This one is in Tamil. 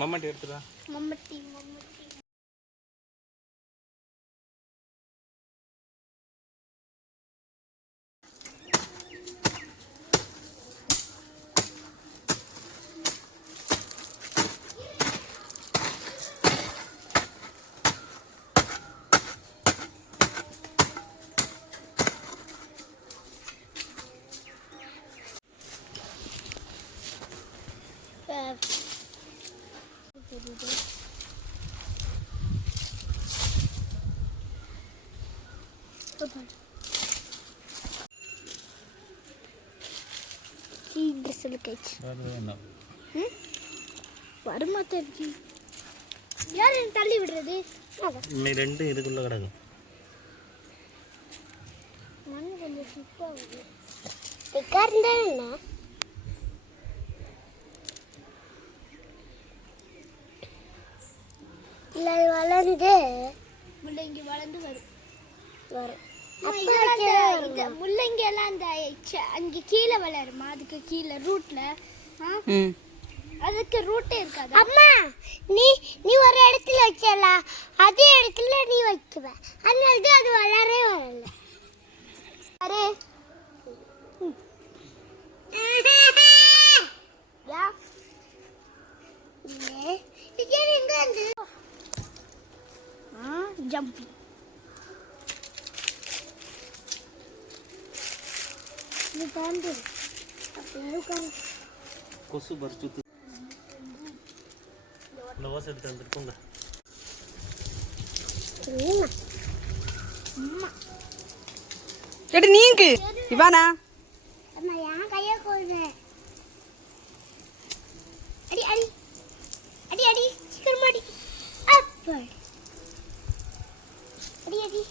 மம்மட்டி எடுத்துடா. மம்மட்டி வருமாத்தி யார் தள்ளி விடுறது? ரெண்டு இதுக்குள்ள கிடக்கும். மண்ணு கொஞ்சம் சுத்தாகுது. இல்லை வளர்ந்து முள்ளங்கி வளர்ந்து வரும். முள்ளங்கி எல்லாம் அந்த அங்கே கீழே வளருமா? அதுக்கு கீழே ரூட்ல அதுக்கு ரூட்டே இருக்காது. அம்மா நீ ஒரு இடத்துல வச்சல அதே இடத்துல நீ வைக்குவ, அதனால தான் அது வளரவே வரல. அரே யா இது எங்க வந்து ஜம்ப் இது தாண்டி அப்படியே உட்காரு. கொசு பறிச்சு இந்த ஓசை எடுத்து வந்துருக்கோங்க. எடு நீங்க இவானா அம்மா யான் கைய கோது. அடி அடி அடி அடி சீக்கிரம் அடி. அப்ப அடி அடி